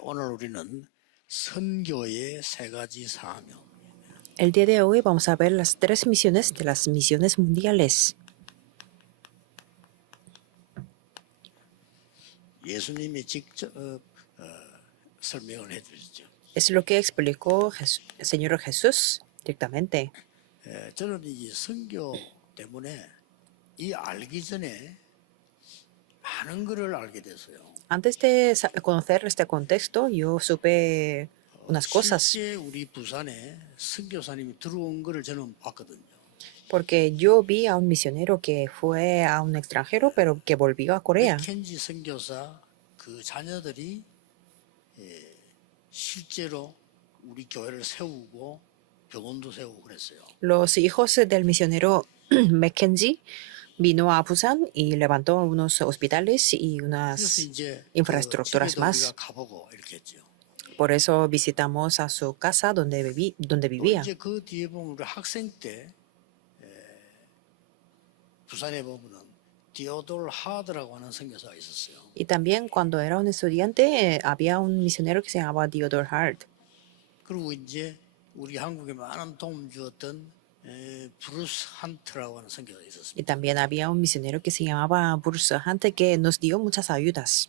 오늘 우리는 선교의 세 가지 사명. El día de hoy vamos a ver las tres misiones de las misiones mundiales. 예수님이 직접 설명을 해주시죠. Es lo que explicó el Señor Jesús directamente. 저는 이 선교 때문에 이 알기 전에 많은 것을 알게 됐어요. Antes de conocer este contexto, yo supe unas cosas, 실제 우리 부산에 선교사님이 들어온 것을 저는 봤거든요. porque yo vi a un misionero que fue a un extranjero, pero que volvió a Corea. 맥켄지 선교사 그 자녀들이 실제로 우리 교회를 세우고 병원도 세우고 그랬어요. Los hijos del misionero Mackenzie vino a Busan y levantó unos hospitales y 그래서 unas 이제 infraestructuras 집에도 우리가 más. 가보고 이렇게 했죠. Por eso visitamos a su casa donde 또 vivía. 이제 그 뒤에 보면 우리 학생 때 부산에 보면은 디오돌 하드라고 하는 선교사가 있었어요. Y también cuando era un estudiante había un misionero que se llamaba Theodore Hart. 그리고 이제 우리 한국에 많은 도움 주었던 브루스 한트라고 하는 선교사가 Y 있었습니다. también había un misionero que se llamaba Bruce Hunt que nos dio muchas ayudas.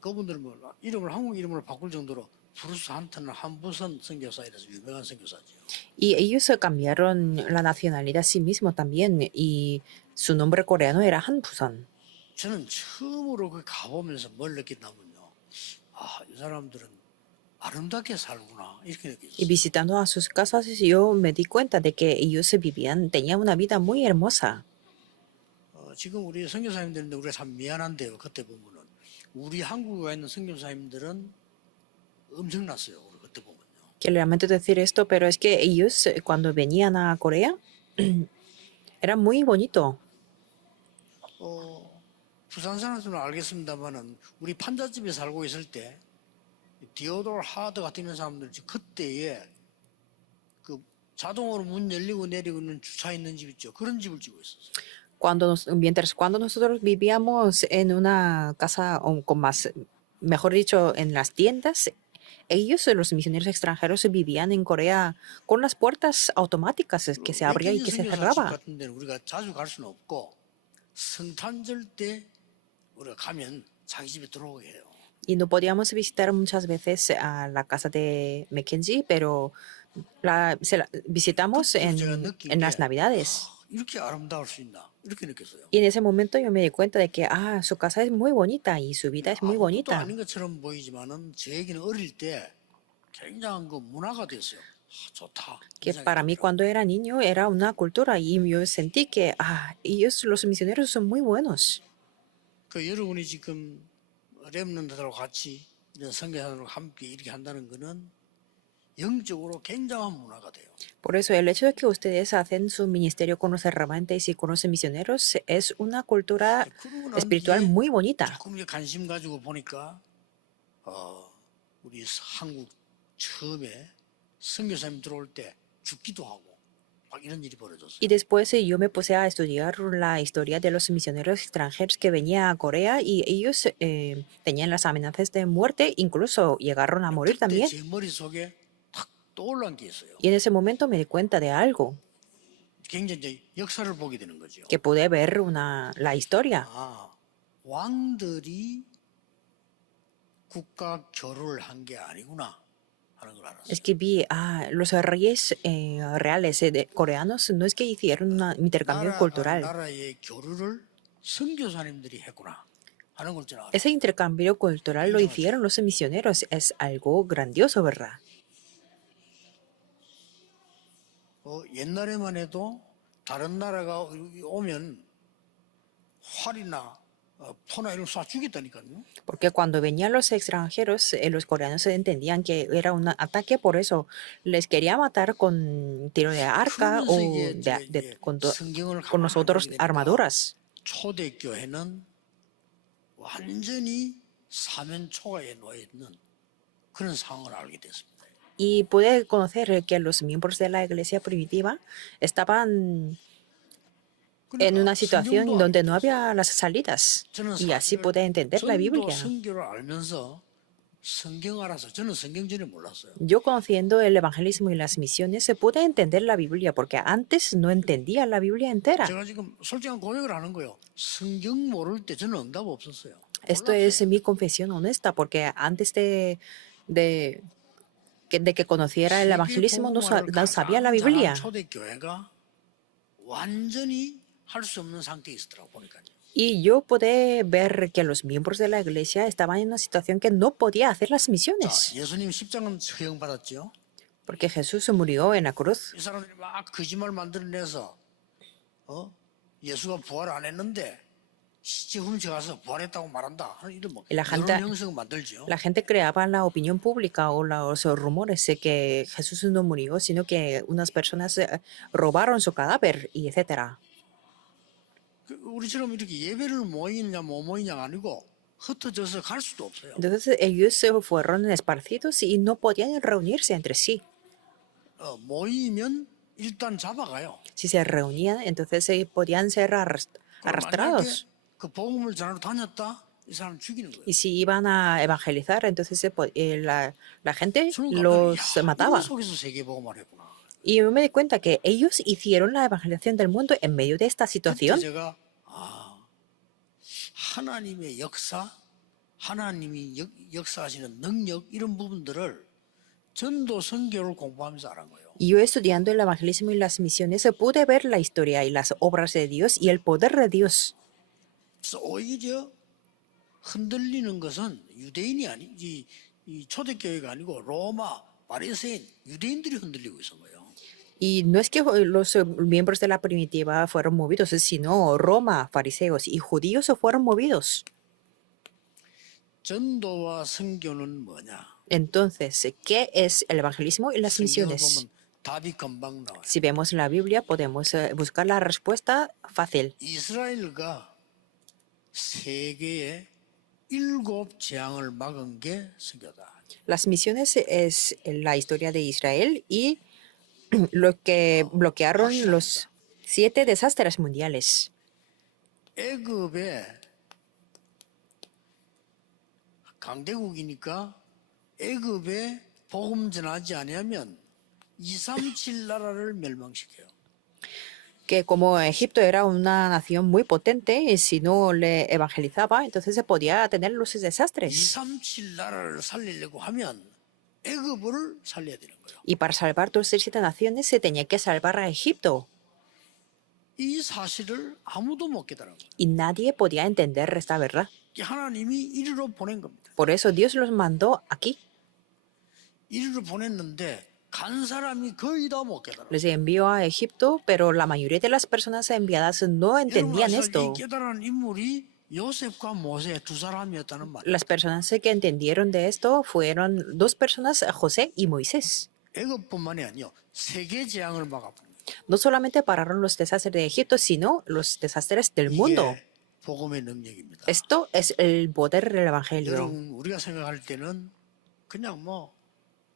그분들은 뭐 이름을 한국 이름으로 바꿀 정도로 브루스 한트는 한부선 선교사 이라서 유명한 선교사죠. Y ellos cambiaron la nacionalidad a sí mismos también y su nombre coreano era Han Busan. 저는 처음으로 그 가보면서 뭘 느꼈냐면요. 아, 이 사람들은 아름답게 살구나 이렇게 Y 느꼈어요. visitando a sus casas yo me di cuenta de que ellos tenían una vida muy hermosa. 지금 우리 선교사님들인데 우리가 참 미안한데요. 그때 보면은 우리 한국에 있는 선교사님들은 엄청났어요. 우리 그때 보면요. Que lamento decir esto, pero es que ellos cuando venían a Corea era muy bonito. 부산 사람들은 알겠습니다만은 우리 판잣집에 살고 있을 때 디오돌 하드 같은 이런 사람들 그때에 그 자동으로 문 열리고 내리고 있는 주차 있는 집 있죠. 그런 집을 지고 있었어요. Cuando nosotros vivíamos en una casa o con más, mejor dicho, en las tiendas, ellos, los misioneros extranjeros, vivían en Corea con las puertas automáticas que se abría y 맥켄지 que se 선교사 집 cerraba. 같은 데는 우리가 자주 갈 수는 없고 성탄절 때 우리가 가면 자기 집에 들어오게 해요. Y no podíamos visitar muchas veces a la casa de Mackenzie, pero la visitamos 그때 제가 느낀 en 게 las Navidades. 이렇게 아름다울 수 있나 이렇게 느꼈어요. Y en ese momento yo me di cuenta de que su casa es muy bonita y su vida es muy 아무것도 bonita. 아닌 것처럼 보이지만은 저에게는 어릴 때 굉장한 그 문화가 됐어요. 좋다. Que 인상이 para mí 좋더라고요. cuando era niño era una cultura y yo sentí que ellos, los misioneros, son muy buenos. 그 여러분이 지금 렘넌트들하고 같이 이런 선교사들과 함께 이렇게 한다는 거는 영적으로 굉장한 문화가 돼요. Por eso el hecho de que ustedes hacen su ministerio con los remanentes y con los misioneros es una cultura 그러고 난 espiritual 뒤에 muy bonita. 조금 이제 관심 가지고 보니까 우리 한국 처음에 선교사님 들어올 때 죽기도 하고 막 이런 일이 벌어졌어요. Y después yo me puse a estudiar la historia de los misioneros extranjeros que venían a Corea y ellos tenían las amenazas de muerte, incluso llegaron a morir 그때 también. 제 머릿속에 탁 떠올란 게 있어요. Y en ese momento me di cuenta de algo, 굉장히 이제 역사를 보게 되는 거죠. que pude ver la historia. 아, 왕들이 국가 결혼을 한 게 아니구나 하는 걸 알았어요. Es que vi los reyes reales coreanos no es que hicieron un intercambio cultural. 나라의 교류를 선교사님들이 했구나 하는 걸 줄 알았어요. Ese intercambio cultural lo hicieron los misioneros. Es algo grandioso, ¿verdad? 옛날에만 해도 다른 나라가 오면 활이나 포나 이런 거 쏴 죽였다니까요. Porque cuando venían los extranjeros, los coreanos entendían que era un ataque, por eso les quería matar con tiro de arca o 그러면서 이게 성경을 con nosotros 가만히 보니까 armaduras. 초대교회는 완전히 사면 초가에 놓여 있는 그런 상황을 알게 됐습니다. Y pude conocer que los miembros de la iglesia primitiva estaban en una situación donde no había las salidas. Y así pude entender la 전도 Biblia. 선교를 알면서 성경 알아서 저는 성경 전에 몰랐어요. Yo conociendo el evangelismo y las misiones se puede entender la Biblia porque antes no entendía la Biblia entera. 제가 지금 솔직한 고백을 하는 거예요. 성경 모를 때 저는 응답 없었어요. Esto es 몰랐어요. mi confesión honesta porque antes de que conociera el 세계 evangelismo 복음화를 no sabía la 가장 잘한 Biblia. 초대교회가 완전히 할 수 없는 상태에 있더라고 보니까요. Y yo pude ver que los miembros de la iglesia estaban en una situación que no podía hacer las 자, misiones 예수님 십자가는 처형받았죠. porque Jesús murió en la cruz. 이 사람들이 막 거짓말 만들어내서 예수가 부활 안 했는데 시체 훔쳐가서 부활했다고 말한다. 이런 뭐 La gente, 여론 형성 만들죠. la gente creaba la opinión pública o los rumores de que Jesús no murió, sino que unas personas robaron su cadáver y etcétera. 우리처럼 이렇게 예배를 모이느냐 뭐 모이냐가 아니고 흩어져서 갈 수도 없어요. Entonces ellos se fueron esparcidos y no podían reunirse entre sí. 모이면 일단 잡아가요. Si se reunían, entonces podían ser 그럼 만약에 arrastrados. 그 복음을 전하러 다녔다, 이 사람 죽이는 거예요. Y si iban a evangelizar, entonces la gente 저는 los 갑자기 mataba. 이런 속에서 세계 복음을 했구나. Y yo me di cuenta que ellos hicieron la evangelización del mundo en medio de esta 그때 situación. 제가 하나님의 역사, 하나님이 역사하시는 능력 이런 부분들을 전도 선교를 공부하면서 알은 거예요. Y yo estudiando el evangelismo y las misiones pude ver la historia y las obras de Dios y el poder de Dios. 그래서 오히려 흔들리는 것은 유대인이 아니지 이 초대교회가 아니고 로마, 바리새인, 유대인들이 흔들리고 있는 거예요. Y no es que los miembros de la primitiva fueron movidos, sino Roma, fariseos y judíos fueron movidos. 전도와 선교는 뭐냐? Entonces, ¿qué es el evangelismo y las 성경을 misiones? 보면 답이 금방 나와요. Si vemos la Biblia, podemos buscar la respuesta fácil. 이스라엘과 세계의 7 재앙을 막은 게 선교다. Las misiones es la historia de Israel y lo que bloquearon los 7 desastres mundiales. 애굽의 강대국이니까 애굽에 복음 전하지 아니하면 237 나라를 멸망시켜요. Que como Egipto era una nación muy potente, y si no le evangelizaba, entonces se podía tener los desastres. 237 나라를 살리려고 하면 애굽을 살려야 되는 거예요. Y para salvar todas las 7 naciones se tenía que salvar a Egipto. 이 사실을 아무도 못 깨달은 거예요. Y nadie podía entender esta verdad. 하나님이 이리로 보낸 겁니다. Por eso Dios los mandó aquí. 이리로 보냈는데 간 사람이 거의 다 못 깨달아요. Les envió a Egipto, pero la mayoría de las personas enviadas no 여러분 entendían 아시다시피 esto. 이 깨달은 인물이 요셉과 모세 2 사람이었다는 말. Las personas que entendieron de esto fueron 2 personas, José y Moisés. 애굽뿐만이 아니요 세계 재앙을 막아버린 거예요. No solamente pararon los desastres de Egipto, sino los desastres del mundo. 이게 복음의 능력입니다. Esto es el poder del Evangelio. 여러분 우리가 생각할 때는 그냥 뭐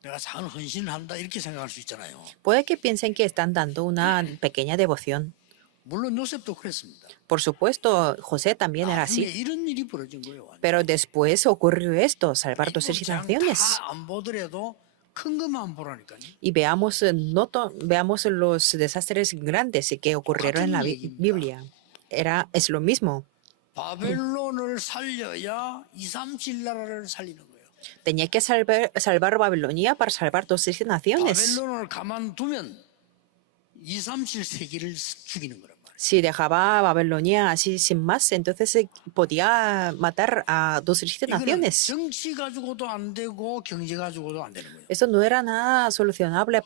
내가 작은 헌신을 한다 이렇게 생각할 수 있잖아요. Puede que piensen que están dando una pequeña devoción. 물론 요셉도 그랬습니다. Por supuesto, José también era 나중에 así. 이런 일이 벌어진 거예요. Pero después ocurrió esto, salvar dos naciones. 다안 보더라도 큰 것만 보라니까요. Y veamos, veamos los desastres grandes que ocurrieron en la Biblia. Es lo mismo. 바벨론을 살려야 237 나라를 살리는 거예요. Tenía que salvar Babilonia para salvar dos naciones. 바벨론을 가만두면 237 세계를 죽이는 거란 말이에요. Si dejaba a Babilonia así sin más, entonces podía matar a dos 이거는 naciones. 정치 가지고도 안 되고 경제 가지고도 안 되는 거예요. Esto no era nada solucionable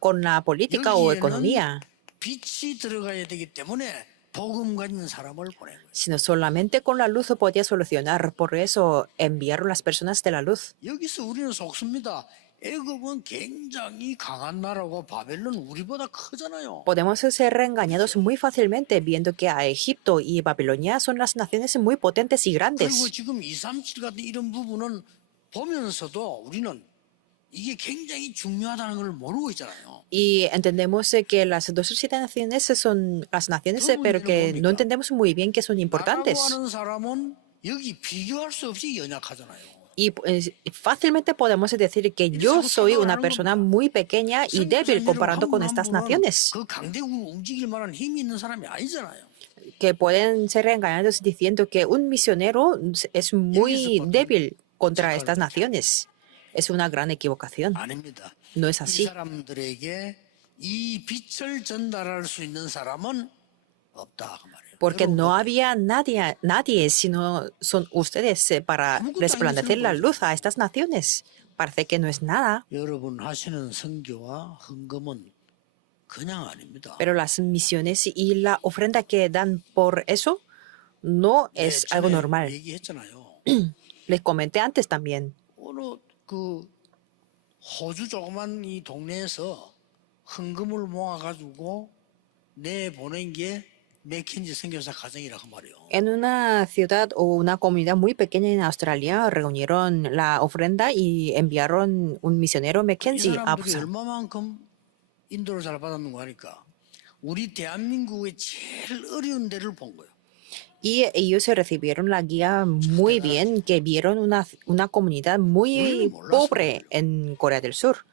con la política o 여기에는 economía, 빛이 들어가야 되기 때문에 복음 가진 사람을 보낸 거예요. sino solamente con la luz podía solucionar. Por eso enviaron las personas de la luz. 여기서 우리는 속습니다. 애굽은 굉장히 강한 나라고 바벨론 우리보다 크잖아요. Podemos ser engañados muy fácilmente viendo que a Egipto y Babilonia son las naciones muy potentes y 그리고 grandes. 지금 237 같은 이런 부분은 보면서도 우리는 이게 굉장히 중요하다는 걸 모르고 있잖아요. Y entendemos que las dos naciones son las naciones, pero que no entendemos muy bien que son 나라고 importantes. 하는 사람은 여기 비교할 수 없이 연약하잖아요. Y pues, fácilmente podemos decir que yo soy una persona muy pequeña y débil 선교사님 여러분 comparando 한국 con estas 남부는 naciones, 그 강대국을 움직일 만한 힘이 있는 사람이 아니잖아요. que pueden ser engañados diciendo que un misionero es 여기서 muy 보통 débil contra 착각을 estas 하죠. naciones. Es una gran equivocación. 아닙니다. No es 이 así. 사람들에게 이 빛을 전달할 수 있는 사람은 없다 그 말이에요. Porque 여러분 no 그때 había nadie sino son ustedes para 아무것도 아닌 resplandecer 것처럼 la 보이죠. luz a estas naciones. Parece que no es nada, 여러분 하시는 선교와 헌금은 그냥 아닙니다. pero las misiones y la ofrenda que dan por eso no 네, es algo 전에 normal. 얘기했잖아요. Les comenté antes también. 어느 그 호주 조그만 이 동네에서 헌금을 모아가지고 내 보낸 게 맥켄지 선교사 가정이라고 말이에요. En una ciudad o una comunidad muy pequeña en Australia reunieron la ofrenda y enviaron un misionero 이 Mackenzie a 사람들이 Busan. 얼마만큼 인도를 잘 받았는가 하니까 우리 대한민국의 제일 어려운 데를 본 거예요. Y ellos se recibieron la guía muy bien, que vieron una comunidad muy pobre en Corea del Sur.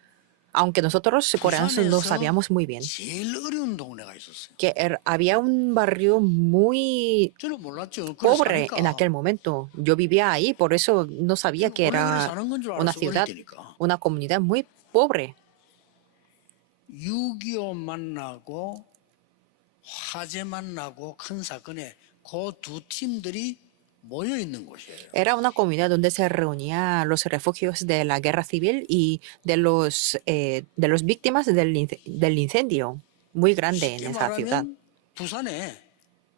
Aunque nosotros coreanos lo 부산에서 sabíamos muy bien, 제일 어려운 동네가 있었어요. que había un barrio muy 저는 몰랐죠. 그래서 pobre 사니까 en aquel momento. Yo vivía ahí, por eso no sabía que 원래 그래 era 사는 건 줄 una 알았어. 어릴 ciudad, 때니까. una comunidad muy pobre. 6.25 만나고 화재 만나고 큰 사건에 그 두 팀들이 모여 있는 곳이에요. Era una comunidad donde se reunían los refugios de la guerra civil y de los víctimas del incendio muy grande en 쉽게 esa ciudad. 말하면 부산에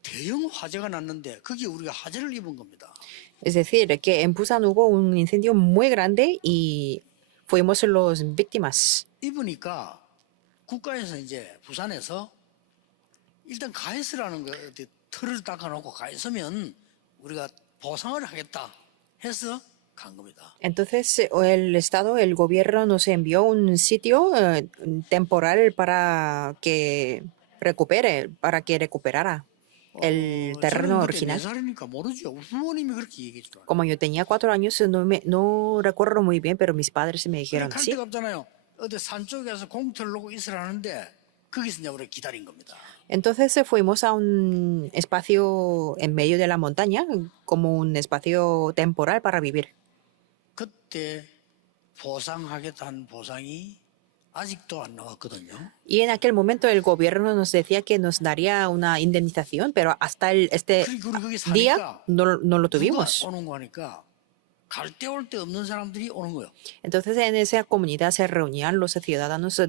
대형 화재가 났는데 거기 우리가 화재를 입은 겁니다. Es decir, que en Busan hubo un incendio muy grande y fuimos los víctimas. 입으니까 국가에서 이제 부산에서 일단 가해스라는 거 틀을 닦아놓고 가해서면 우리가 보상을 하겠다 해서 간 겁니다. Entonces, el Estado, el gobierno nos envió un sitio temporal para que recuperara el terreno 저는 그때 네 original. 살이니까 모르죠. 부모님이 그렇게 얘기했죠. Como yo tenía 4 años, no recuerdo muy bien, pero mis padres me 그래 dijeron 갈 así. 데가 없잖아요. 어디 산 쪽에서 공터를 놓고 있으라는데 거기서 이제 우리 기다린 겁니다. Entonces fuimos a un espacio en medio de la montaña, como un espacio temporal para vivir. 그때 보상하겠다는 보상이 아직도 안 나왔거든요. Y en aquel momento el gobierno nos decía que nos daría una indemnización, pero hasta este 그리고 우리 거기 día 사니까 no lo 누가 tuvimos. 오는 거 하니까 갈 데 올 데 없는 사람들이 오는 거예요. Entonces en esa comunidad se reunían los ciudadanos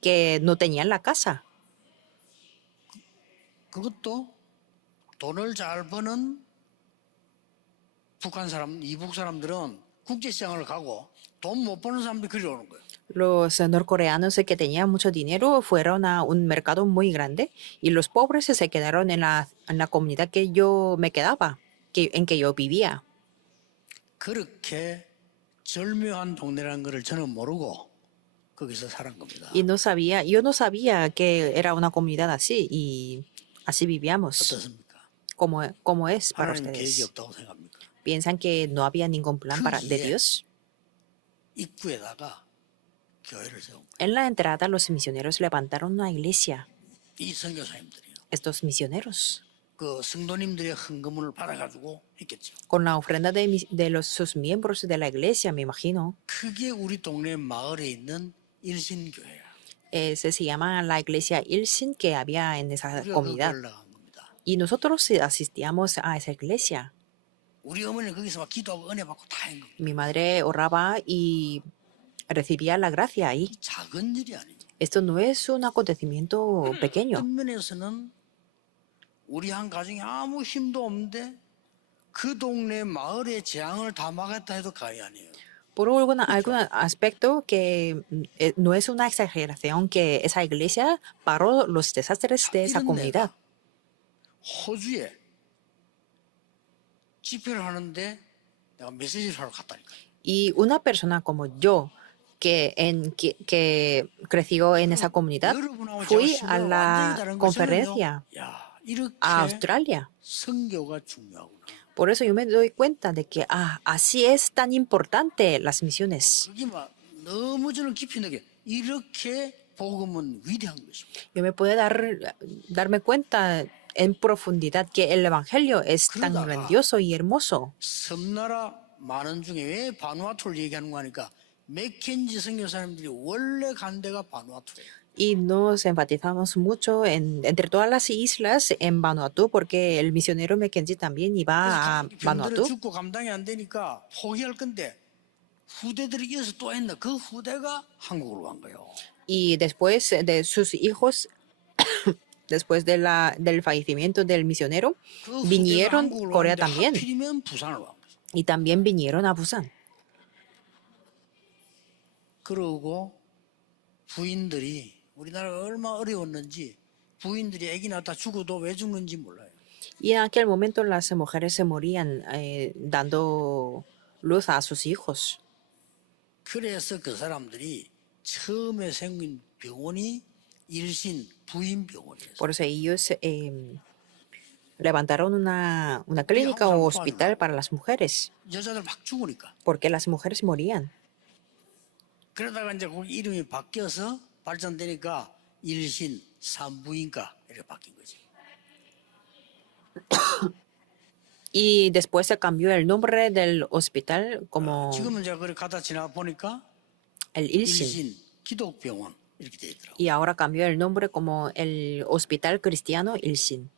que no tenían la casa. 그것도 돈을 잘 버는 북한 사람, 이북 사람들은 국제시장을 가고 돈 못 버는 사람들이 그리 오는 거예요. Los norcoreanos que tenían mucho dinero fueron a un mercado muy grande y los pobres se quedaron en la comunidad que yo me quedaba, en que yo vivía. 그렇게 절묘한 동네라는 것을 저는 모르고 거기서 살은 겁니다. Y yo no sabía que era una comunidad así y así vivíamos. 어떻습니까? ¿Cómo es para 하나님 계획이 ustedes? 없다고 생각합니까? ¿Piensan que no había ningún plan de Yes. Dios? 입구에다가 교회를 세운 거예요. En la entrada los misioneros levantaron una iglesia. 이 선교사님들이요. Estos misioneros, 그 성도님들의 헌금을 받아가지고 했겠죠. con la ofrenda sus miembros de la iglesia, me imagino. 그게 우리 동네 마을에 있는 일신교회야. Se llama la iglesia Ilsin que había en esa 우리가 그 comunidad. 교회를 나간 겁니다. Y nosotros asistíamos a esa iglesia. 우리 어머니는 거기서 막 기도하고 은혜 받고 다 한 겁니다. Mi madre oraba y recibía la gracia ahí. 작은 일이 아니죠. Esto no es un acontecimiento pequeño. 어떤 면에서는 우리 한 가정이 아무 힘도 없는데 그 동네 마을의 재앙을 다 막았다 해도 과언이 아니에요. Por algún aspecto que no es una exageración que esa iglesia paró los desastres de esa 이런 comunidad. 내가 호주에 집회를 하는데 내가 메시지를 하러 갔다니까요. Y una persona como yo, que creció en esa comunidad, 여러분하고 fui 제가 a 완전히 la 다른 것이거든요. conferencia 야, 이렇게 a Australia. 선교가 중요하구나. Por eso yo me doy cuenta de que así es tan importante las misiones. 그게 막 너무 저는 깊이 느껴. 이렇게 복음은 위대한 것입니다. Yo me puedo darme cuenta en profundidad que el Evangelio es tan 그러다가 grandioso y hermoso. 섬나라 많은 중에 왜 바누아투를 얘기하는 거 하니까 맥켄지 선교사님들이 원래 간 데가 바누아투예요. Y nos enfatizamos mucho entre todas las islas en Vanuatu, porque el misionero Mackenzie también 그래서 iba a 병들어 Vanuatu. 죽고 감당이 안 되니까 포기할 건데 후대들이 이어서 또 했나 그 후대가 한국으로 간 거예요. Y después de sus hijos, después del fallecimiento del misionero, 그 후대가 vinieron 한국으로 Corea 갔는데 también. 하필이면 부산으로 간 거죠. Y también vinieron a Busan. 그러고 부인들이 우리나라가 얼마나 어려웠는지 부인들이 아기 낳다 죽어도 왜 죽는지 몰라요. Y en aquel momento las mujeres se morían dando luz a sus hijos. 그래서 그 사람들이 처음에 생긴 병원이 일신 부인 병원이었어요. Por eso ellos levantaron una clínica o hospital para las mujeres, 여자들 막 죽으니까. porque las mujeres morían. 그러다가 이제 거기 이름이 바뀌어서 발전되니까 일신 산부인과 이렇게 바뀐 거지. Y después se cambió el nombre del hospital como 지금은 제가 그걸 가다 지나 보니까 el Ilsin. 일신 기독병원 이렇게 돼 있더라고. Y ahora cambió el nombre como el Hospital Cristiano Ilsin.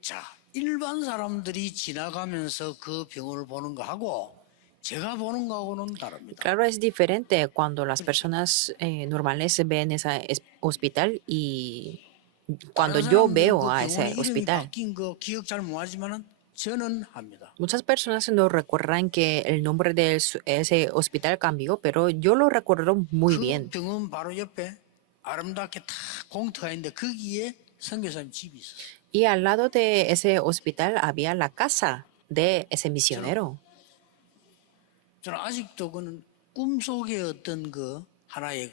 자, 일반 사람들이 지나가면서 그 병원을 보는 거하고 제가 보는 거하고는 다릅니다. Claro, es diferente cuando las personas normales ven ese hospital y cuando 다른 yo 사람들은 veo 그 a 병원의 ese 이름이 hospital. 바뀐 거 기억 잘 못하지만은 저는 합니다. Muchas personas no recuerdan que el nombre de ese hospital cambió, pero yo lo recuerdo muy 그 bien. 병원 바로 옆에 아름답게 다 공터가 있는데 거기에 선교사님 집이 있어요. Y al lado de ese hospital había la casa de ese misionero. 저는 아직도 그는 꿈속의 어떤 그 하나의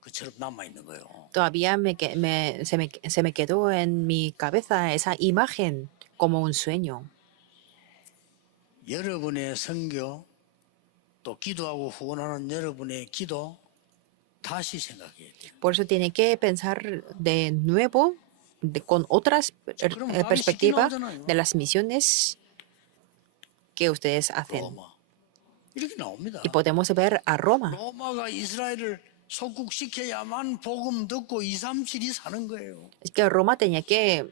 그처럼 남아 있는 거예요. Todavía se me quedó en mi cabeza esa imagen como un sueño. 여러분의 선교 또 기도하고 후원하는 여러분의 기도 다시 생각해야 돼요. Por eso tiene que pensar de nuevo, con otras perspectivas de las misiones que ustedes hacen. 로마 이렇게 나옵니다. Y podemos ver a Roma. 로마가 이스라엘을 속국시켜야만 복음 듣고 2, 3, 7이 사는 거예요. Es que Roma tenía que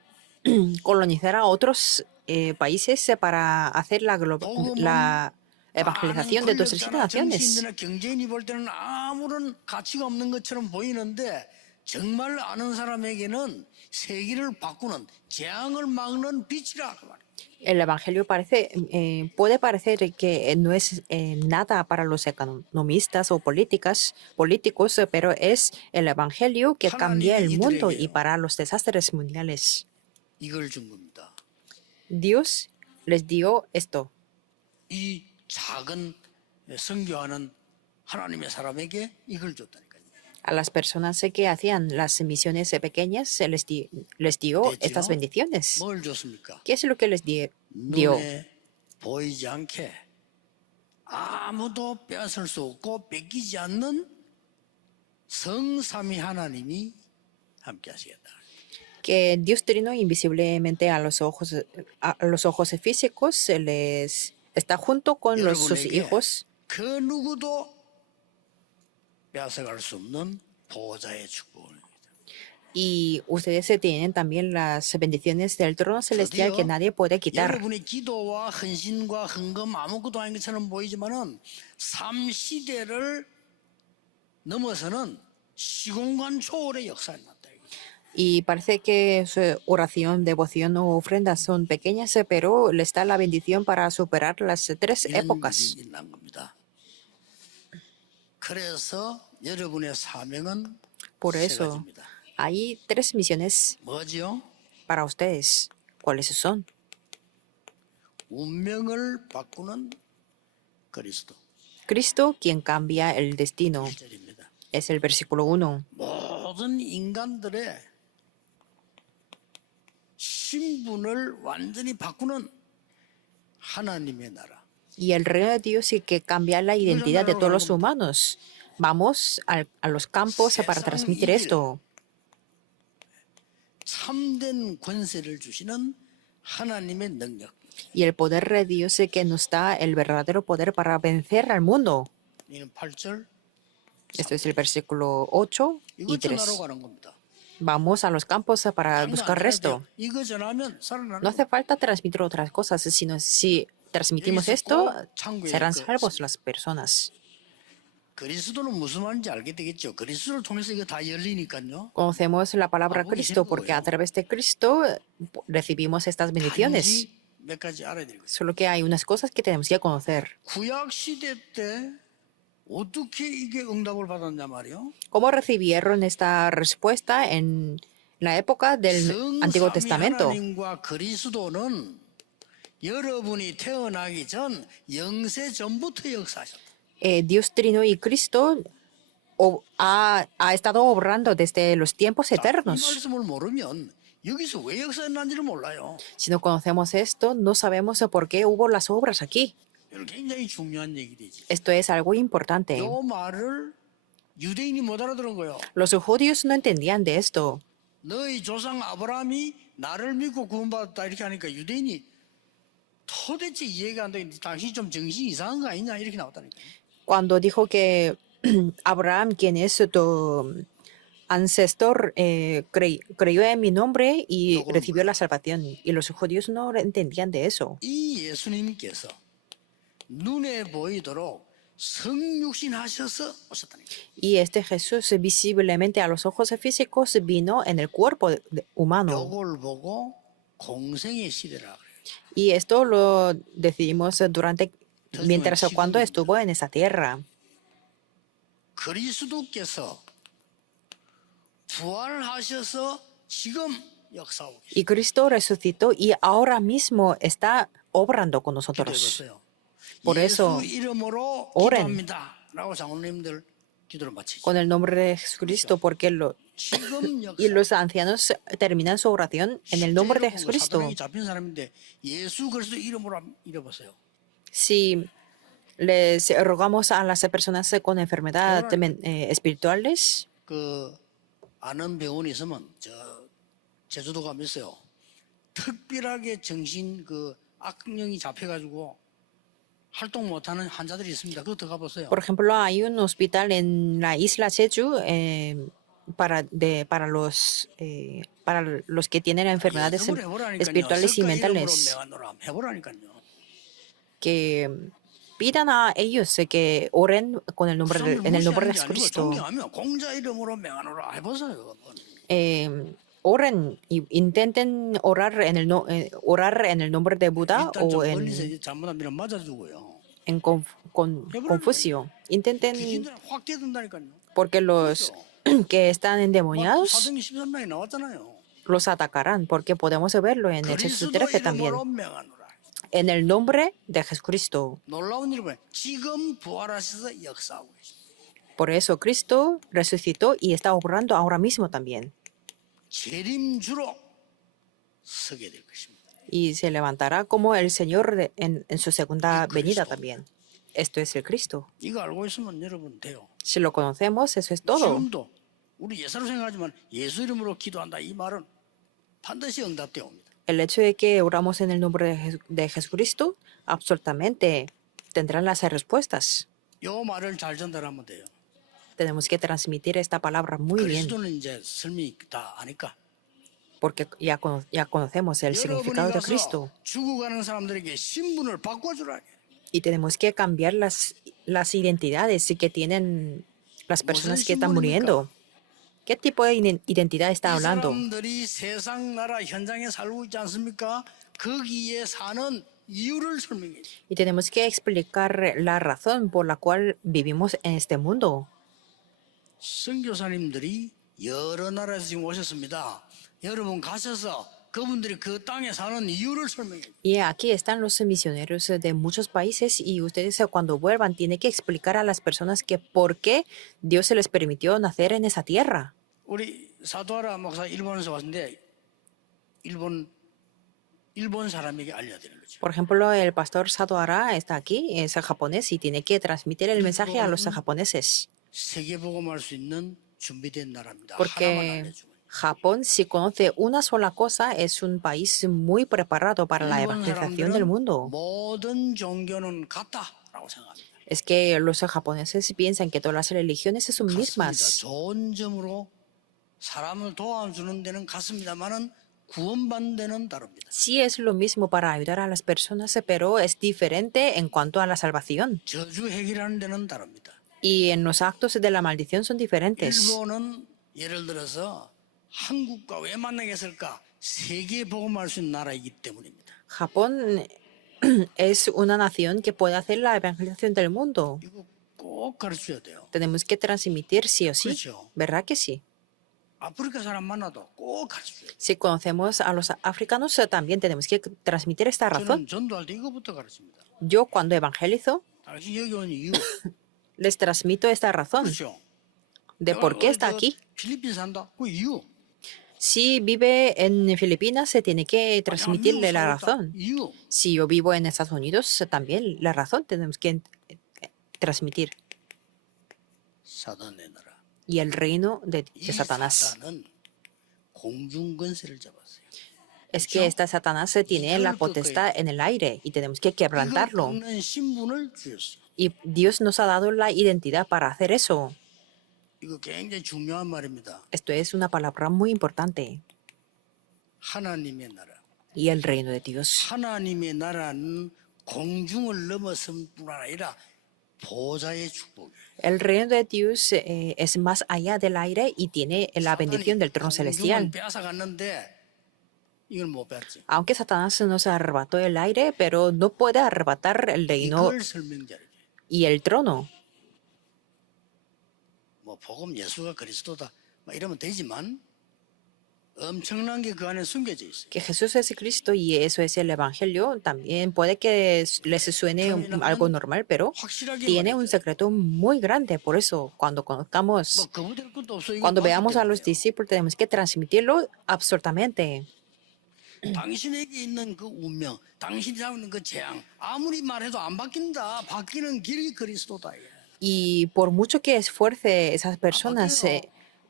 colonizar a otros países para hacer la evangelización de todas estas naciones. 정치인들이나 경제인이 볼 때는 아무런 가치가 없는 것처럼 보이는데 정말 아는 사람에게는 세계를 바꾸는 재앙을 막는 빛이라 그 말이에요. El evangelio puede parecer que no es nada para los economistas o políticos, pero es el evangelio que cambia el mundo y para los desastres mundiales. 이걸 준 겁니다. Dios les dio esto. 이 작은 선교하는 하나님의 사람에게 이걸 줬다니까요. A las personas que hacían las misiones pequeñas se les dio estas bendiciones. 뭘 줬습니까? ¿Qué es lo que les dio? 눈에 보이지 않게 아무도 빼앗을 수 없고 뺏기지 않는 성삼위 하나님이 함께 하시겠다. Que Dios Trino invisiblemente a los ojos físicos se les está junto con sus 여러분에게 hijos. 그 누구도 빼앗아갈 수 없는 보호자의 축복을. Y ustedes tienen también las bendiciones del trono celestial que nadie puede quitar. 여러분의 기도와 헌신과 헌금 아무것도 아닌 것처럼 보이지만은 삶 시대를 넘어서는 시공간 초월의 역사를 났다. Y parece que su oración, devoción o ofrendas son pequeñas, pero les da la bendición para superar las 3 épocas. 일이 일어난 겁니다. 그래서 여러분의 사명은 Por 세 eso 가지입니다. hay 3 misiones 뭐지요? para ustedes. ¿Cuáles son? 운명을 바꾸는 그리스도. Cristo, quien cambia el destino. 1절입니다. Es el versículo 1. 모든 인간들의 신분을 완전히 바꾸는 하나님의 나라. Y el reino de Dios y que cambia la identidad de todos los humanos. Vamos a los campos para transmitir esto. 참된 권세를 주시는 하나님의 능력. Y el poder de Dios que nos da el verdadero poder para vencer al mundo. 이는 8절. Esto es el versículo 8 y 이것 전하러 3. 가는 겁니다. Vamos a los campos para 다른 거안 buscar 전해도 esto. 돼요. 이거 전하면 살아나는 No hace 거예요. falta transmitir otras cosas, sino si transmitimos 여기서 esto, 꼭 참고해야 serán 그 salvos las personas. 그리스도는 무슨 말인지 알게 되겠죠. 그리스도를 통해서 이거 다 열리니까요. Conocemos la palabra 거기 Cristo 되는 porque a 거예요. través de Cristo recibimos estas bendiciones. 단지 몇 가지 알아야 되는 거죠. Solo que hay unas cosas que tenemos que conocer. 구약 시대 때 어떻게 이게 응답을 받았냐 말이요. ¿Cómo recibieron esta respuesta en la época del Antiguo 성삼위 Testamento? 하나님과 그리스도는 여러분이 태어나기 전 영세 전부터 역사하셨다. Dios Trino y Cristo ha estado obrando desde los tiempos 이 eternos. 말씀을 모르면 여기서 왜 역사했는지를 몰라요. Si no conocemos esto, no sabemos por qué hubo las obras aquí. 이건 굉장히 중요한 얘기되지. Esto es algo importante. 이 말을 유대인이 못 알아들은 거예요. Los judíos no entendían de esto. 너희 조상 아브라함이 나를 믿고 구원받았다 이렇게 하니까 유대인이 도대체 이해가 안 되는데 당신이 좀 정신이 이상한 거 아니냐 이렇게 나왔다니까. Cuando dijo que Abraham, quien es tu ancestor, creyó en mi nombre y recibió la salvación. Y los judíos no entendían de eso. 이 예수님께서 눈에 보이도록 성육신 하셔서 오셨다니까. Y este Jesús visiblemente a los ojos físicos vino en el cuerpo humano. 요걸 보고 공생의 시대라 그래요. Y esto lo decidimos mientras o cuando estuvo en esa tierra. 그리스도께서 부활하셔서 지금 역사하고 계십니다. Y Cristo resucitó y ahora mismo está obrando con nosotros. 기도해보세요. Por eso, 예수 이름으로 oren. 기도합니다. 라고 장로님들 기도를 마치죠. Con el nombre de Jesucristo, porque 지금 y los ancianos terminan su oración en el nombre de Jesucristo. 사도행이 잡힌 사람인데 예수 그리스도 이름으로 잃어보세요. Si les rogamos a las personas con enfermedades espirituales, 그 아는 병원이 있으면 저 제주도 가면 있어요. 특별하게 정신 그 악령이 잡혀가지고 활동 못하는 환자들이 있습니다. 그거 더 가보세요. por ejemplo, hay un hospital en la isla Jeju para los que tienen enfermedades 예수를 해보라니까요. espirituales y 석가 이름으로 mentales, 명하노라. 해보라니까요. que pidan a ellos que oren con el nombre en el nombre de 무시하는 게 아니고 Jesucristo. 존경하며 공자 이름으로 명하노라. 해보세요. Oren y intenten orar orar en el nombre de Buda 일단 좀 o 멀리서 이제 잘못하면 맞아주고요. en Confucio. Intenten, 귀신들은 확 뛰어든다니까요. porque los que están endemoniados 사도행 13장에 나왔잖아요. los atacarán, porque podemos verlo en el Hechos 그리스도 13 también. 이름으로 명하노라. En el nombre de Jesucristo. 놀라운 일은 뭐예요? 지금 부활하셔서 역사하고 계십니다. Por eso Cristo resucitó y está obrando ahora mismo también. 재림주로 서게 될 것입니다. Y se levantará como el Señor en su segunda El venida Cristo. también. Esto es el Cristo. 이거 알고 있으면 여러분 돼요. Si lo conocemos, eso es todo. 지금도 우리 예사로 생각하지만 예수 이름으로 기도한다 이 말은 반드시 응답되어 옵니다. El hecho de que oramos en el nombre de Jesucristo, absolutamente tendrán las respuestas. 이 말을 잘 전달하면 돼요. Tenemos que transmitir esta palabra muy bien, 그리스도는 이제 설명이 다 아니까. porque ya conocemos el significado 여러분이 de 가서 Cristo. 죽어가는 사람들에게 신분을 바꿔주라. Y tenemos que cambiar las identidades que tienen las personas que están muriendo. ¿Qué tipo de identidad está 이 hablando? 사람들이 세상 나라 현장에 살고 있지 않습니까? 거기에 사는 이유를 설명해. Y tenemos que explicar la razón por la cual vivimos en este mundo. 선교사님들이 여러 나라에서 지금 오셨습니다. 여러분 가셔서 그분들이 그 땅에 사는 이유를 설명해. Y aquí están los misioneros de muchos países y ustedes cuando vuelvan tienen que explicar a las personas que por qué Dios se les permitió nacer en esa tierra. 우리 사도하라 목사 일본에서 왔는데 일본 일본 사람에게 알려야 되는 거죠. Por ejemplo, el pastor Sato Ara está aquí, es japonés y tiene que transmitir el mensaje a los 일본은 japoneses. 세계복음할 수 있는 준비된 나라입니다. 하나만 Porque 알려주면. Japón, si conoce una sola cosa, es un país muy preparado para la 일본 evangelización del 사람들은 mundo. 모든 종교는 같다라고 생각합니다. Es que los japoneses piensan que todas las religiones son 같습니다. mismas. 좋은 점으로 사람을 도와주는 데는 같습니다만은 구원받는 데는 다릅니다. Sí es lo mismo para ayudar a las personas, pero es diferente en cuanto a la salvación. 저주 해결하는 데는 다릅니다. Y en los actos de la maldición son diferentes. 일본은 예를 들어서 한국과 왜 만나겠을까? 세계 복음할 수 있는 나라이기 때문입니다. Japón es una nación que puede hacer la evangelización del mundo. 이거 꼭 가르쳐야 돼요. Tenemos que transmitir sí o sí. 그렇죠. ¿Verdad que sí? 아프리카 사람 만나도 꼭 가르쳐야 돼요. Si conocemos a los africanos, también tenemos que transmitir esta razón. 저는 전도할 때 이거부터 가르칩니다. Yo cuando evangelizo, 당신 여기 온 이유. les transmito esta razón 그렇죠. de 내가 por qué está 저 aquí. 필리핀 산다. 그 이유. Si vive en Filipinas, se tiene que 내가 transmitirle 미국 la 살았다. razón. 이유. Si yo vivo en Estados Unidos, también la razón tenemos que transmitir. 사단의 나라. Y el reino de 이 Satanás. 사단은 공중 권세를 잡았어요. Es que esta Satanás tiene la potestad en el aire y tenemos que 이걸 quebrantarlo. 꺾는 신분을 주셨어요. Y Dios nos ha dado la identidad para hacer eso. 이거 굉장히 중요한 말입니다. Esto es una palabra muy importante. 하나님의 나라. Y el reino de Dios. 하나님의 나라는 공중을 넘어선 뿐 아니라 보좌의 축복이에요. El reino de Dios es más allá del aire y tiene la bendición del trono celestial. 공중은 빼앗아갔는데 이걸 못 뺐지. Aunque Satanás nos arrebató el aire, pero no puede arrebatar el reino 이걸 설명자를. y el trono. 뭐 복음 예수가 그리스도다. 뭐 이러면 되지만 엄청난 게 그 안에 숨겨져 있어요. Que Jesús es Cristo y eso es el Evangelio, también puede que les suene algo normal, pero 확실하게 tiene un 말해줘요. secreto muy grande. Por eso, cuando conozcamos, 뭐 거부될 것도 없어. 이거 cuando 봤기 veamos a los 때문에요. discípulos, tenemos que transmitirlo absolutamente. 당신에게 있는 그 운명, 당신이 잡고 있는 그 재앙, 아무리 말해도 안 바뀐다. 바뀌는 길이 그리스도다. 이게. Y por mucho que esfuerce esas personas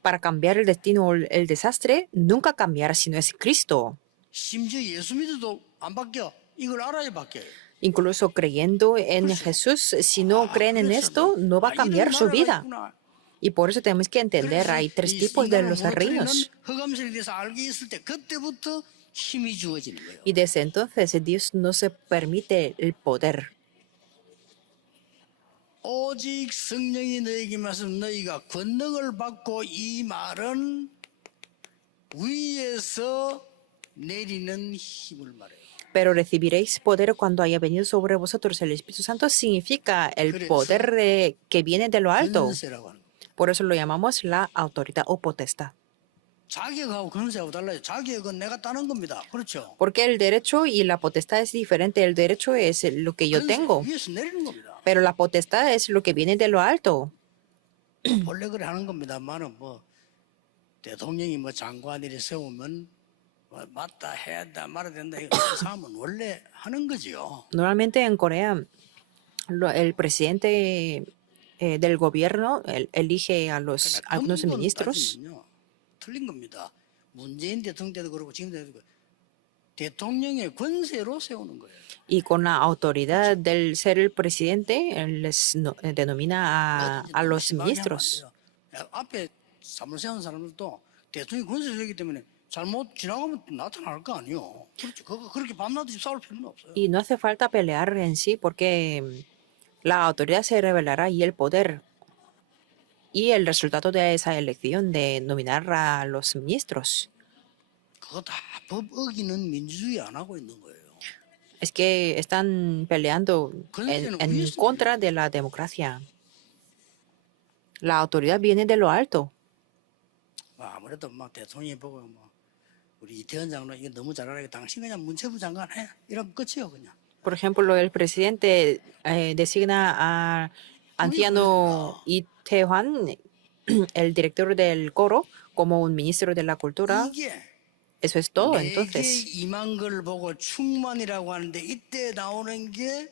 para cambiar el destino o el desastre, nunca cambiará si no es Cristo. 심지어 예수 믿어도 안 바뀌어. 이걸 알아야 바뀌어요. Incluso creyendo en Jesús, si no creen en esto, no va a cambiar su vida. Y por eso tenemos que entender, hay tres tipos de los reinos. 흑암세에 대해서 알게 있을 때 그때부터 힘이 주어지는 거예요. Y desde entonces Dios no se permite el poder. 오직 성령이 너에게 말씀 너희가 권능을 받고 이 말은 위에서 내리는 힘을 말해요. Pero recibiréis poder cuando haya venido sobre vosotros el Espíritu Santo, significa el poder que viene de lo alto. 권세라고 하는 거예요. Por eso lo llamamos la autoridad o potestad. 자격하고 권세하고 달라요. 자격은 내가 따는 겁니다. 그렇죠? Porque el derecho y la potestad es diferente. El derecho es lo que yo 권세 tengo, 위에서 내리는 겁니다. pero la potestad es lo que viene de lo alto. 원래 그래 하는 겁니다만은 뭐 대통령이 뭐 장관들이 세우면 뭐 맞다 해야 된다 말아야 된다 이거 사람은 원래 하는 거지요. Normalmente en Corea, el presidente del gobierno elige a algunos 근본으로 ministros. 따지면요, 틀린 겁니다. 문재인 대통령 때도 그렇고 지금 때도 그렇고 대통령의 권세로 세우는 거예요. Y con la autoridad del ser el presidente, él les denomina a los 심하게 하면 안 ministros. 돼요. 앞에 사물 세운 사람들도 대통령이 권세 세우기 때문에 잘못 지나가면 나타날 거 아니에요. 그렇죠. 그거 그렇게 밤낮이 싸울 필요는 없어요. Y no hace falta pelear en sí porque la autoridad se revelará y el poder y el resultado de esa elección de nominar a los ministros. 그거 다 법 어기는 민주주의 안 하고 있는 거예요. Es que están peleando en contra de la democracia. La autoridad viene de lo alto. 아무래도 막 대통령이 보고 뭐 우리 이태원 장관 이거 너무 잘하니까 당신 그냥 문체부 장관 해 이러면 끝이에요 그냥. Por ejemplo, el presidente designa a anciano Lee Tae-hwan, el director del coro, como un ministro de la cultura. 이게 Eso es todo. 내게 Entonces, 임한 걸 보고 충만이라고 하는데 이때 나오는 게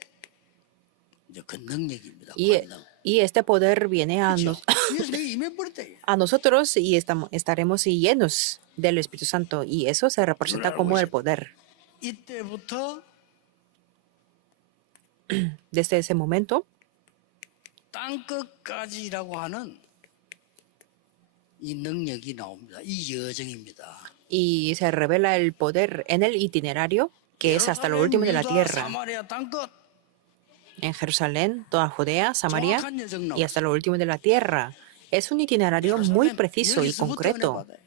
이제 그 능력입니다. y, 권능. y este poder viene 그렇죠? 주에서 내게 임해버렸다. 이게. a nosotros y estaremos llenos del Espíritu Santo. Y eso se 이걸 representa 알고 como el 있어야 돼. poder. 이때부터 Desde ese momento, 땅끝까지라고 하는 이 능력이 나옵니다. 이 여정입니다. y se revela el poder en el itinerario que es hasta lo último de la 유다, tierra. 사마리아 땅끝 En Jerusalén, toda Judea, Samaria 정확한 여정 y 나옵니다. hasta lo último de la tierra. Es un itinerario muy 예루살렘 preciso y 여기서부터 은혜 concreto. 받아요.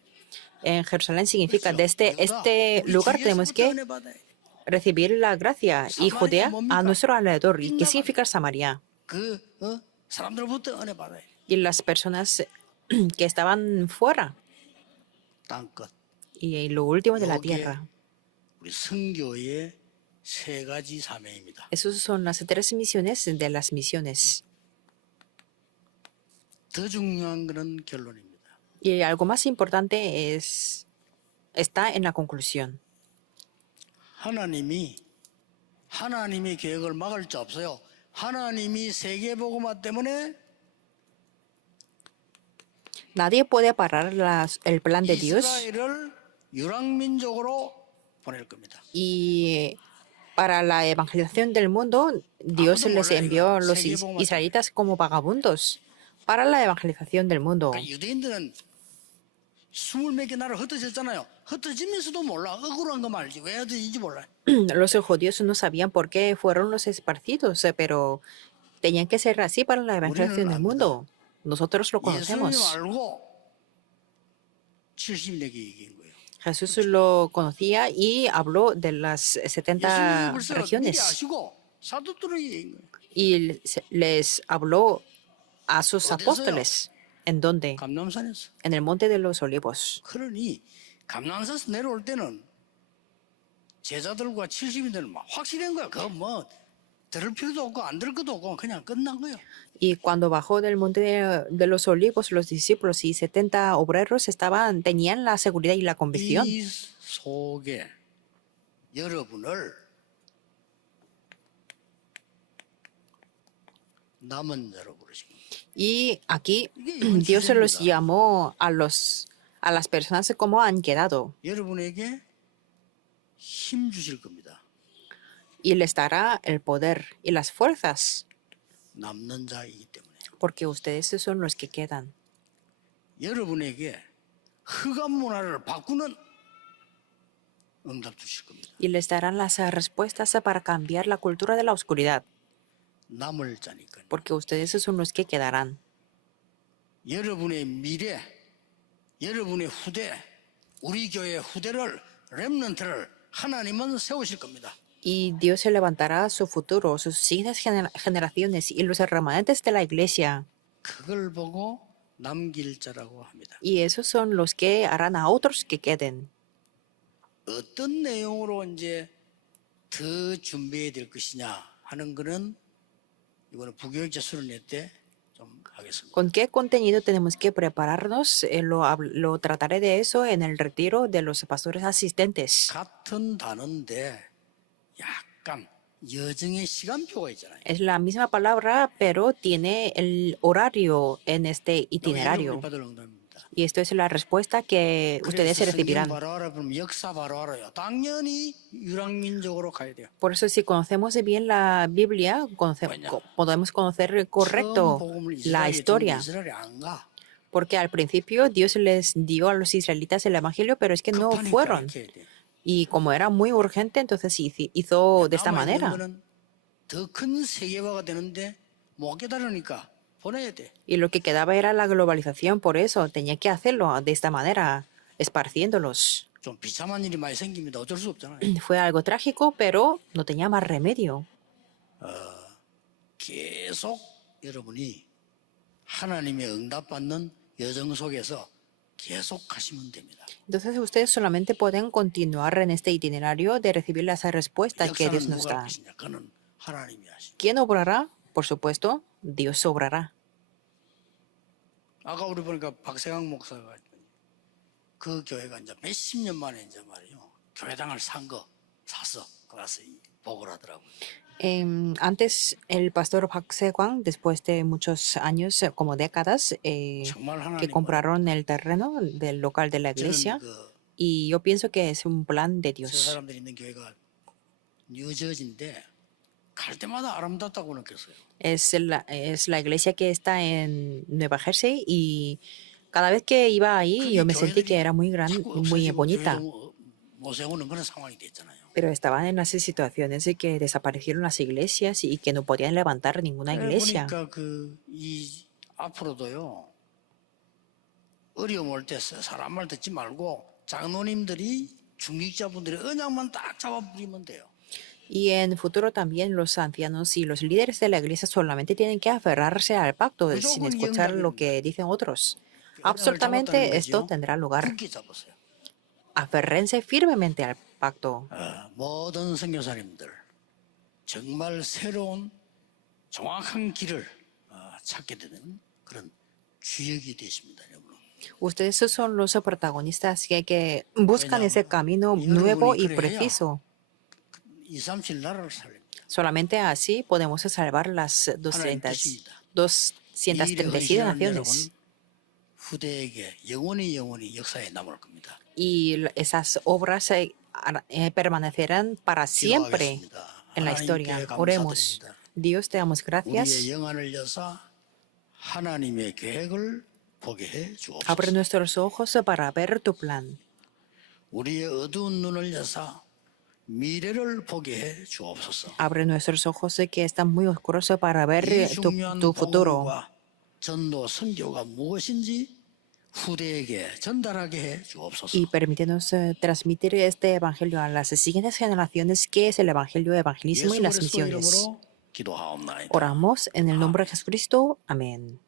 En Jerusalén significa 그렇죠? desde 유다, este 우리 lugar tenemos 주위에서부터 que 은혜 받아요. recibir la gracia y Samaria Judea a 뭡니까? nuestro alrededor. ¿Y qué 빗나가는 significa Samaria? 그 사람들부터 은혜 받아요. Y las personas que estaban fuera 땅끝. y lo último de la 요게 tierra. 우리 선교의 세 가지 사명입니다. Esas son las tres misiones de las misiones. 더 중요한 것은 결론입니다. Y algo más importante está en la conclusión. 하나님의 계획을 막을 자 없어요. 하나님이 세계복음화 때문에 Nadie puede parar el plan de Dios 이스라엘을 유랑민족으로 보낼 겁니다. y para la evangelización del mundo, Dios les envió a los israelitas como vagabundos para la evangelización del mundo. 그러니까 유대인들은 20몇 개 나라 흩어졌잖아요. 흩어지면서도 몰라. 억울한 거 말지. 왜 흩어진지 몰라. Los judíos no sabían por qué fueron los esparcidos, pero tenían que ser así para la evangelización del mundo. Nosotros lo 예수님 conocemos. 알고 70내게 얘기한 거예요. Jesús lo conocía y habló de las 예수님이 70 벌써 미리 regiones 아시고 사도들에게 얘기한 거예요. y les habló a sus 어디서요? apóstoles. ¿En dónde? 감남산에서. En el monte de los olivos. 그러니 감남산에서 내려올 때는 제자들과 70인들은 막 확실한 거야. 그거 뭐 들을 필요도 없고 안 들을 것도 없고 그냥 끝난 거예요. Y cuando bajó del monte de los olivos, los discípulos y 70 obreros tenían la seguridad y la convicción. 이 속에 여러분을 남은 자로 부르신 겁니다. Y aquí 이건 Dios se los 주제입니다. llamó a las personas como han quedado 여러분에게 힘 주실 겁니다. y les dará el poder y las fuerzas 남는 자이기 때문에. porque ustedes son los que quedan. 여러분에게 흑암 문화를 바꾸는 응답 주실 겁니다. Y les darán las respuestas para cambiar la cultura de la oscuridad 남을 자니까. porque ustedes son los que quedarán. 여러분의 미래, 여러분의 후대, 우리 교회 후대를 렘넌트를 하나님은 세우실 겁니다. Y Dios se levantará su futuro, sus siguientes generaciones y los remanentes de la iglesia. 그걸 보고 남길 자라고 합니다. Y esos son los que harán a otros que queden. 어떤 내용으로 이제 더 준비해야 될 것이냐 하는 거는 이거는 부교육자 수련회 때 좀 하겠습니다. ¿Con qué contenido tenemos que prepararnos? Lo trataré de eso en el retiro de los pastores asistentes. 같은 단어인데 약간 여정의 시간표가 있잖아요. Es la misma palabra, pero tiene el horario en este 여러분이 itinerario. 받을 응답입니다. Y esto es la respuesta que ustedes 그래서 성경 recibirán. 바로 알아 그러면 역사 바로 알아요. 당연히 유랑민족으로 가야 돼요. Por eso, si conocemos bien la Biblia, podemos conocer correcto 처음 복음을 la 이스라엘에 historia. 줬는데 이스라엘이 안 가. Porque al principio Dios les dio a los israelitas el evangelio, pero es que no 급하니까 fueron. 이렇게 해야 돼요. Y como era muy urgente, entonces hizo de esta 남아있는 manera. 거는 더 큰 세계화가 되는데 못 깨달으니까 보내야 돼. Y lo que quedaba era la globalización, por eso tenía que hacerlo de esta manera, esparciéndolos. 좀 비참한 일이 많이 생깁니다. 어쩔 수 없잖아요. Fue algo trágico, pero no tenía más remedio. 계속 여러분이 하나님의 응답받는 여정 속에서 계속 가시면 됩니다. Entonces ustedes solamente pueden continuar en este itinerario de recibir las respuestas que Dios 역사는 nos 누가 할 da. 것이냐? 그는 하나님이 하시. ¿Quién obrará? Por supuesto, Dios obrará. 아까 우리 보니까 박세강 목사가 그 교회가 이제 몇십 년 만에 이제 말이요. 교회당을 사서 가서 복을 하더라고요. Antes el pastor Park Se-kwang, después de muchos años, como décadas, 정말 que 하나님은 compraron el terreno del local de la 저는 iglesia, 그 y yo pienso que es un plan de 저 Dios. 사람들이 있는 교회가 뉴저지인데 갈 때마다 아름답다고 느꼈어요. Es la iglesia que está en Nueva Jersey y cada vez que iba ahí 그게 yo me sentí que 교회들이 era muy 자꾸 muy 없어지고 bonita, 교회도 못 세우는 그런 상황이 됐잖아요. pero estaban en las situaciones de que desaparecieron las iglesias y que no podían levantar ninguna 그래 iglesia. 보니까 이 앞으로도요 어려움 올 때 사람 말 듣지 말고 장로님들이 중직자분들이 언약만 딱 잡아버리면 돼요. Y en futuro también los ancianos y los líderes de la iglesia solamente tienen que aferrarse al pacto sin 무조건 escuchar lo 이행자입니다. que dicen otros. 언약을 잡았다는 Absolutamente esto 거죠. tendrá lugar. 굳게 잡았어요. Aférrense firmemente al pacto. 모든 선교사님들 정말 새로운 정확한 길을 찾게 되는 그런 주역이 되십니다, 여러분. Ustedes son los protagonistas que buscan ese camino nuevo y preciso. 2, 3, 7 나라를 살립니다. Solamente así podemos salvar las 하나님 뜻입니다. 237 naciones. 후대에게 영원히 역사에 남을 겁니다. Y esas obras permanecerán para siempre 기도하겠습니다. en la historia. 하나님께 Oremos. 감사드립니다. Dios, te damos gracias. 우리의 영안을 여사 하나님의 계획을 보게 해 Abre 주옵소서. nuestros ojos para ver tu plan. 우리의 어두운 눈을 여사 미래를 보게 해 주옵소서. Abre nuestros ojos que están muy oscuros para ver 이 중요한 tu futuro. 복음과 전도 선교가 무엇인지 후대에게 전달하게 해 주옵소서. Y permítenos transmitir este evangelio a las siguientes generaciones, que es el evangelio, evangelismo y 예수 las 그리스도 misiones. 이름으로 기도하옵나이다. Oramos en el nombre de Jesucristo. Amén.